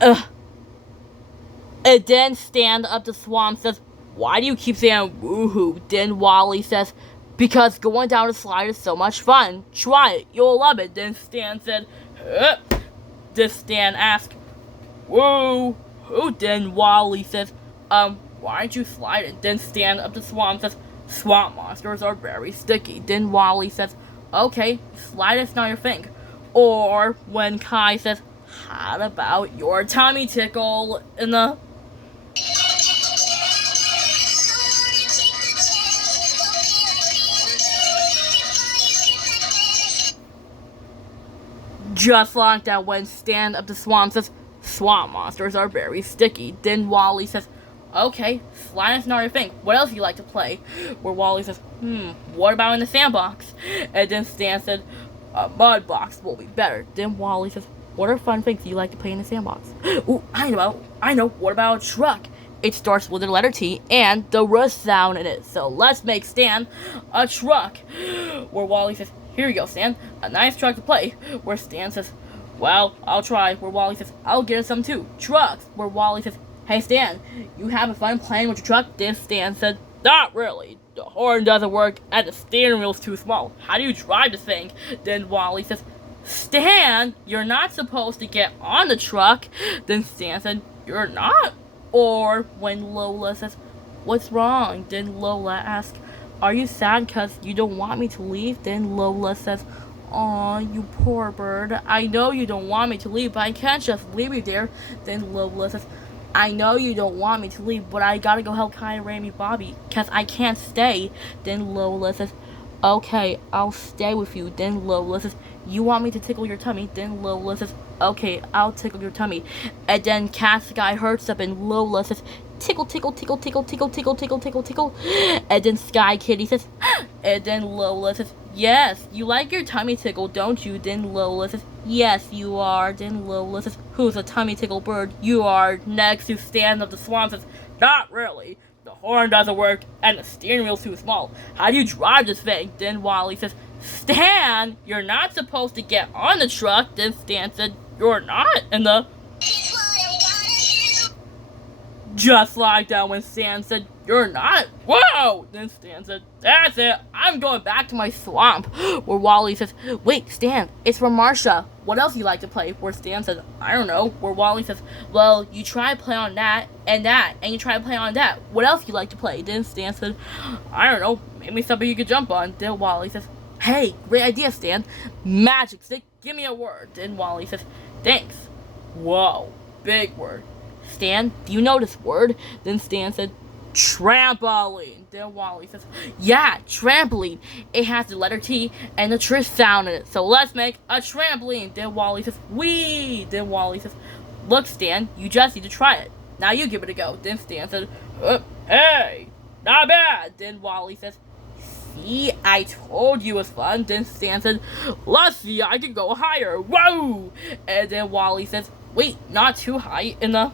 Ugh. And then Stand Up the Swamp says, why do you keep saying woohoo? Then Wally says, because going down the slide is so much fun. Try it, you'll love it. Then Stan said, huh. Then Stan asked, woo, who? Then Wally says, why aren't you sliding? Then Stand Up the Swamp says, swamp monsters are very sticky. Then Wally says, okay, sliding's not your thing. Or when Kai says, how about your tummy tickle in the... Just like that when Stand Up the Swamp says, swamp monsters are very sticky. Then Wally says, okay, sliding's not your thing. What else do you like to play? Where Wally says, what about in the sandbox? And then Stan said, a mud box will be better. Then Wally says, what are fun things you like to play in the sandbox? Ooh, I know. What about a truck? It starts with the letter T and the R sound in it. So let's make Stan a truck. Where Wally says, here you go, Stan. A nice truck to play. Where Stan says, well, I'll try. Where Wally says, I'll get us some too. Trucks. Where Wally says, hey, Stan, you having fun playing with your truck? Then Stan said, not really. The horn doesn't work and the steering wheel's too small. How do you drive this thing? Then Wally says, Stan, you're not supposed to get on the truck. Then Stan said, you're not? Or when Lola says, what's wrong? Then Lola asks, are you sad because you don't want me to leave? Then Lola says, aw, you poor bird. I know you don't want me to leave, but I can't just leave you there. Then Lola says, I know you don't want me to leave, but I gotta go help Kai and Ramy Bobby, because I can't stay. Then Lola says, okay, I'll stay with you. Then Lola says, you want me to tickle your tummy? Then Lola says, okay, I'll tickle your tummy. And then Cat Sky hurts up and Lola says, tickle, tickle, tickle, tickle, tickle, tickle, tickle, tickle, tickle. And then Sky Kitty says, and then Lola says, yes, you like your tummy tickle, don't you? Then Lola says, yes, you are. Then Lola says, who's a tummy tickle bird? You are. Next to Stand Up the Swamp says, not really. The horn doesn't work and the steering wheel's too small. How do you drive this thing? Then Wally says, Stan, you're not supposed to get on the truck. Then Stan said, you're not. And the... Just like that when Stan said, you're not? Whoa! Then Stan said, that's it, I'm going back to my swamp. Where Wally says, wait, Stan, it's from Marsha. What else do you like to play? Where Stan says, I don't know. Where Wally says, well, you try to play on that, and you try to play on that. What else do you like to play? Then Stan said, I don't know, maybe something you could jump on. Then Wally says, hey, great idea, Stan. Magic stick, give me a word. Then Wally says, thanks. Whoa, big word. Stan, do you know this word? Then Stan said, trampoline. Then Wally says, yeah, trampoline. It has the letter T and the tr sound in it. So let's make a trampoline. Then Wally says, wee. Then Wally says, look, Stan, you just need to try it. Now you give it a go. Then Stan said, hey, not bad. Then Wally says, see, I told you it was fun. Then Stan said, let's see, I can go higher. Whoa. And then Wally says, wait, not too high in the...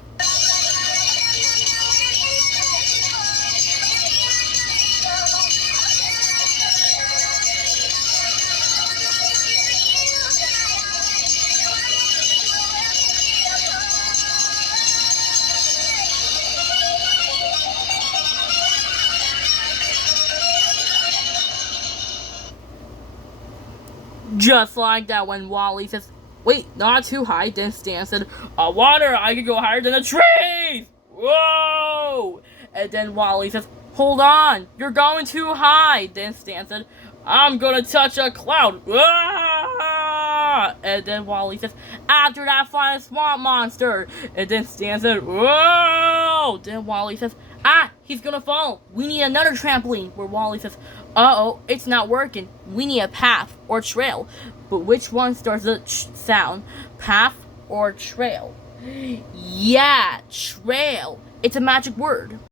Just like that when Wally says, wait, not too high. Then Stan said, water, I can go higher than the trees. Whoa! And then Wally says, hold on, you're going too high. Then Stan said, I'm gonna touch a cloud. Ah! And then Wally says, after that flying swamp monster. And then Stan said, whoa! Then Wally says, he's gonna fall. We need another trampoline. Where Wally says, uh-oh, it's not working. We need a path or trail. But which one starts the sound? Path or trail? Yeah, trail. It's a magic word.